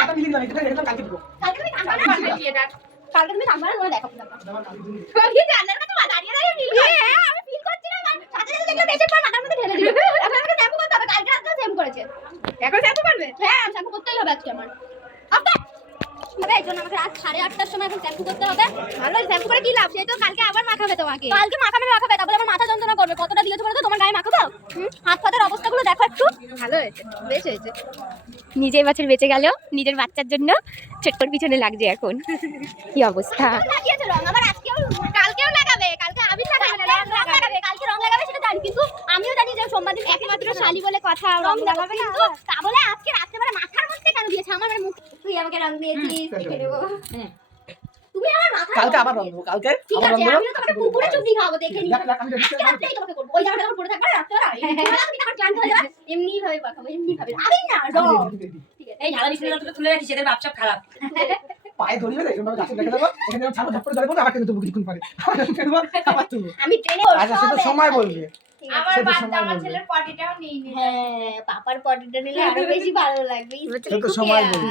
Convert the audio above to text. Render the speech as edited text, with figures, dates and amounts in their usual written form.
কথা মিলিয়ে দিলাম, এটা রেখে কালকে দিব। কালকে তুমি কাঁদবা না? কালকে তুমি কাঁদবা না, তোমার দেখো আমি জানলার কাছে দাঁড়িয়ে দাঁড়িয়ে ফিল করছি। হ্যাঁ আমি ফিল করছি না, কারণ সাথে সাথে দেখলাম মেসেজ পর মাথার মধ্যে ঢেলে দিল। এখন আমাকে শ্যাম্পু করতে হবে, কালকে রাতে শ্যাম্পু করেছে। এখন শ্যাম্পু করবে? হ্যাঁ শ্যাম্পু করতেই হবে আজকে আমার। আচ্ছা তবে এই জন্য আমাকে রাত 8:30টার সময় এখন শ্যাম্পু করতে হবে। ভালো শ্যাম্পু করে কি লাভ? সেই তো কালকে আবার মাখাবে তোমাকে। কালকে মাখাবে তারপরে আমার মাথা যন্ত্রণা করবে। কতটা দিয়েছো বলো তো তোমার গায়ে মাখাবো? হাত পাতের অবস্থাগুলো দেখো একটু। ভালো হয়েছে, বেশ হয়েছে। নিজে বছর বেঁচে গেল, নিজের বাচ্চার জন্য ছোট্টর পিছনে লাগছে এখন। কি অবস্থা! লাগিয়েছে রং, আবার আজকেও কালকেও লাগাবে। কালকে আবির লাগাবে না, রং লাগাবে। কালকে রং লাগাবে সেটা জানি, কিন্তু আমিও জানি যে সোমবার দিন একমাত্র শালি বলে কথা রং লাগাবে না। কিন্তু তা বলে আজকে রাত্রেবেলা মাথার মধ্যে কেন দিয়েছে? আমার মুখ তুই আমাকে রং দিয়েছিস, দেখে নেব। তুমি আমার মাথা কালকে আবার রং দেবো, কালকে ঠিক আবার আছে, রং দেবো। আমিও তোমাকে পুকুরে চুপড়ি খাওয়াবো, দেখে নিও। আমি দেখছি আজকে রাত্রেই তোমাকে করবো। ওই জামাটা যখন পরে থাকবে রাত্রেবেলা তুমি তখন ক্লান্ত হয়ে যাবে, এমনি ভাবে পাঠাবো, এমনি ভাবে। আমি না রং ঠিক আছে। এই ঢালা বিছানাটা তুলে রাখিস, এদের বাপসাপ খারাপ। পায়ে ধরিবে না, এরকম গাছে রেখে দেবো, এখানে যেমন ছাড়ো ঝাপড়ে ধরে বলবো, আবার কিন্তু কিছুক্ষণ পরে আবার তুলবো। আমি ট্রেনে আচ্ছা সে তো সময় বলবে। আমার সে তো বাদ সময় আমার বলবে। ছেলের পটিটাও নেই। হ্যাঁ পাপার পটিটা নিলে আরো বেশি ভালো লাগবে। সে তো সময় বলবে।